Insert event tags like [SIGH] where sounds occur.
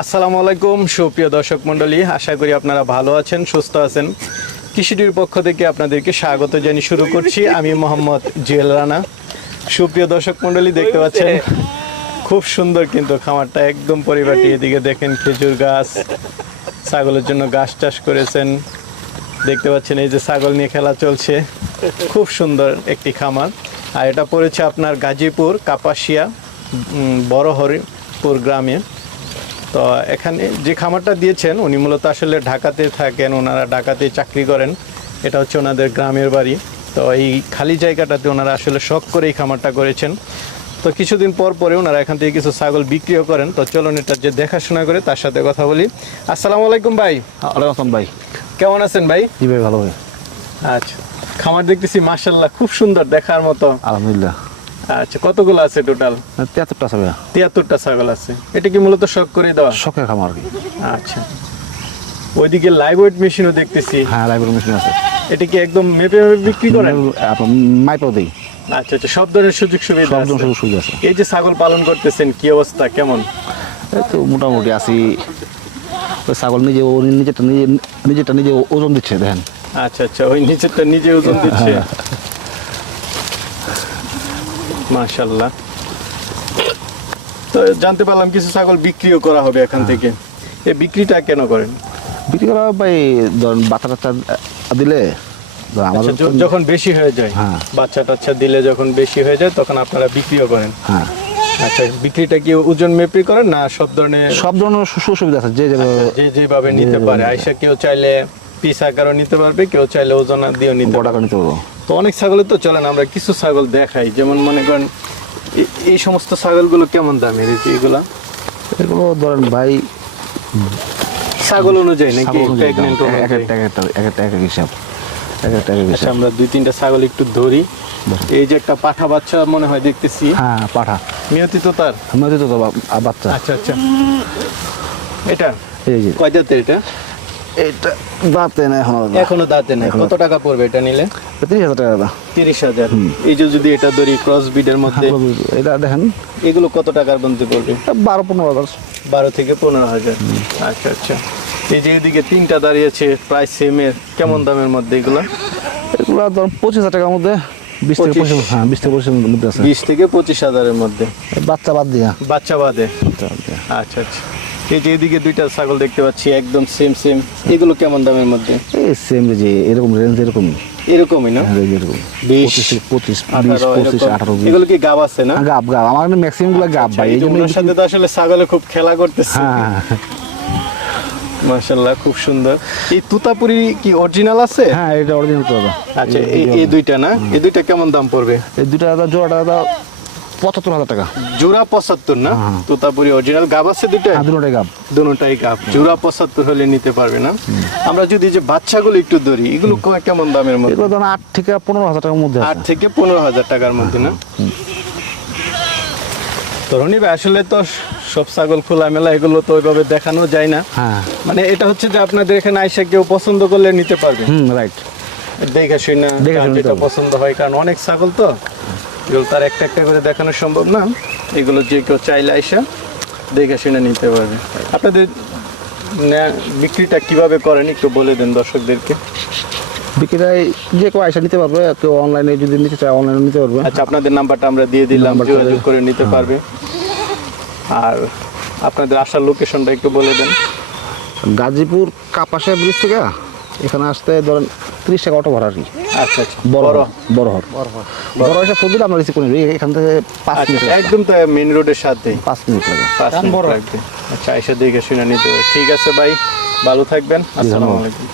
আসসালামু আলাইকুম, সুপ্রিয় দর্শক মণ্ডলী। আশা করি আপনারা ভালো আছেন, সুস্থ আছেন। কৃষিটির পক্ষ থেকে আপনাদেরকে স্বাগত জানিয়ে শুরু করছি। আমি মোহাম্মদ জুয়েল রানা। সুপ্রিয় দর্শক মণ্ডলী, দেখতে পাচ্ছেন, খুব সুন্দর কিন্তু খামারটা। একদম পরিপাটি, এদিকে দেখেন খেজুর গাছ, ছাগলের জন্য গাছ চাষ করেছেন। দেখতে পাচ্ছেন, এই যে ছাগল নিয়ে খেলা চলছে। খুব সুন্দর একটি খামার। আর এটা পড়েছে আপনার গাজীপুর কাপাসিয়া বড় হরিপুর গ্রামে। তো এখানে যে খামারটা দিয়েছেন উনি মূলত আসলে ঢাকাতে থাকেন ওনারা ঢাকাতে চাকরি করেন। এটা হচ্ছে ওনাদের গ্রামের বাড়ি। তো এই খালি জায়গাটাতে ওনারা আসলে শখ করে এই খামারটা করেছেন। তো কিছুদিন পর পরে ওনারা এখান থেকে কিছু ছাগল বিক্রিও করেন। তো চলুন এটা যে দেখাশোনা করে তার সাথে কথা বলি। আসসালামু আলাইকুম ভাই। আলাইকুম ভাই। কেমন আছেন ভাই? জি ভাই ভালো ভাই। আচ্ছা খামার দেখতেছি মার্শাল্লাহ খুব সুন্দর দেখার মতো। আলহামদুলিল্লাহ। আচ্ছা কতগুলো আছে টোটাল তিয়াত্তরটা ভাইয়া তিয়াত্তরটা ছাগল আছে। এটা কি মূলত শখ করে দেওয়া? শখের খামার আচ্ছা। ওইদিকে লাইভ ওয়েট মেশিনও দেখতেছি। হ্যাঁ লাইব্রেরি মেশিন আছে। এটা কি একদম মেপে মেপে বিক্রি করেন? মাইপাও দিই। আচ্ছা আচ্ছা সব ধরনের সুযোগ সুবিধা সব আছে। সুযোগ সুবিধা আছে। এই যে ছাগল পালন করতেছেন কি অবস্থা কেমন? তো মোটামুটি আছি। ছাগল নিজে ও নিজেরটা নিজে নিজেরটা নিজে ওজন দিচ্ছে দেখেন। আচ্ছা আচ্ছা ওই নিচেরটা নিজে ওজন [LAUGHS] দিচ্ছে। মাশাল্লাহ তো জানতে পারলাম কিছু ছাগল বিক্রিও করা হবে এখান হ্যাঁ। থেকে। এই বিক্রিটা কেন করেন? বিক্রি করা ভাই ধরেন বাচ্চা টাচ্চা দিলে আচ্ছা, আমাদের যখন বেশি হয়ে যায় হ্যাঁ। বাচ্চা টাচ্চা দিলে যখন বেশি হয়ে যায় তখন আপনারা বিক্রিও করেন। হ্যাঁ। আচ্ছা বিক্রিটা কি ওজন মেপে করেন না সব ধরনের সব ধরনের সুযোগ সুবিধা আছে যে যাবে যে যেভাবে নিতে পারে। আইসা কেউ চাইলে পিস আকারও নিতে পারবে কেউ চাইলে ওজন দিয়েও নিতে পারবে। নিতে পারব। তো অনেক ছাগলের তো চলেন আমরা কিছু ছাগল দেখাই। যেমন মনে করেন এই সমস্ত ছাগলগুলো কেমন দামের এগুলা? এগুলো ধরেন ভাই ছাগল অনুযায়ী নাকি হিসাব এক আচ্ছা হিসাব। আমরা দুই তিনটা ছাগল একটু ধরি। এই যে একটা পাঠা বাচ্চা মনে হয় দেখতেছি। হ্যাঁ পাঠা। নিয়তি তো তার? নদী তো বা- বাচ্চা। আচ্ছা আচ্ছা। এটা? এই যে। কয় জাতের এটা? এইটা দাঁতে না এখন এখনও দাঁতে নেই কত টাকা পড়বে এটা নিলে? তিরিশ হাজার টাকা তিরিশ হাজার। এই যে যদি এটা ধরি ক্রস বিডের মধ্যে এটা দেখেন। এগুলো কত টাকার মধ্যে পড়বে? এটা বারো পনেরো হাজার। বারো থেকে পনেরো হাজার। আচ্ছা আচ্ছা। এই যে এদিকে তিনটা দাঁড়িয়েছে প্রায় সেমের কেমন দামের মধ্যে এগুলো? এগুলো ধর পঁচিশ হাজার টাকার মধ্যে বিশ থেকে পঁচিশ। হ্যাঁ বিশ থেকে পঁচিশের মধ্যে আছে। বিশ থেকে পঁচিশ হাজারের মধ্যে। বাচ্চা বাদ দিয়া। বাচ্চা বাদে। আচ্ছা আচ্ছা। এই যে এদিকে দুইটা ছাগল দেখতে পাচ্ছি একদম সেম সেম এগুলো কেমন দামের মধ্যে? এই সেম যে এরকম রেঞ্জ এরকম। এরকমই না? রেঞ্জ এরকম। বিশ, পঁচিশ পঁচিশ বিশ পঁচিশ আঠারো এগুলো কি গাব আছে না? গাব গাব। আমার ম্যাক্সিমামগুলো গাব ভাই। এই জন্য সাথে তো আসলে ছাগলে খুব খেলা করতেছে। হ্যাঁ মাশাল্লাহ খুব সুন্দর। এই তুতাপুরি কি অরিজিনাল আছে? হ্যাঁ এটা অরিজিনাল তো আচ্ছা এই দুইটা না? এই দুইটা কেমন দাম পড়বে? এই দাদা জোড়াটা পঁচাত্তর হাজার টাকা। জোড়া পঁচাত্তর না? হ্যাঁ। তোতাপুরি অরিজিনাল গাব আছে দুইটা হ্যাঁ দুটাই গাব। দুটাই গাব। জোড়া পঁচাত্তর হলে নিতে পারবে না? আমরা যদি যে বাচ্চাগুলো একটু ধরি এগুলো কেমন দামের মধ্যে? এগুলো ধরেন আট থেকে পনেরো হাজার টাকার মধ্যে আট থেকে পনেরো হাজার টাকার মধ্যে না? তো রনি ভাই আসলে তো সব ছাগল খোলা মেলা এগুলো তো ওইভাবে দেখানো যায় না। হ্যাঁ। মানে এটা হচ্ছে যে আপনাদের এখানে আইসা কেউ পছন্দ করলে নিতে পারবে। হুম রাইট দেখে শুনে যেটা পছন্দ হয় কারণ অনেক ছাগল তো। এগুলো তার একটা একটা করে দেখানো সম্ভব না। এগুলো যে কেউ চাইলে আইসা দেখে শুনে নিতে পারবে। আপনাদের বিক্রিটা কীভাবে করেন একটু বলে দেন দর্শকদেরকে। বিক্রিটাই যে কেউ আইসা নিতে পারবে কেউ অনলাইনে যদি নিতে চায় অনলাইনে নিতে পারবে। আচ্ছা আপনাদের নাম্বারটা আমরা দিয়ে দিলাম যোগাযোগ করে নিতে পারবে। আর আপনাদের আসার লোকেশনটা একটু বলে দেন। গাজীপুর কাপাসিয়া ব্রিজ থেকে এখানে আসতে ধরেন ত্রিশ টাকা অটো ভাড়া আর কি। আচ্ছা আচ্ছা। বড় বড়। বড় হর বড় এসে ফুল দিলে আমরা রিসিভ করে এখান থেকে পাঁচ আচ্ছা মিনিট একদম তো মেন রোডের সাথে। পাঁচ মিনিট লাগে পাঁচ মিনিট লাগবে। আচ্ছা এসে দেখে শুনে নিতে ঠিক আছে ভাই ভালো থাকবেন। আসসালামু আলাইকুম।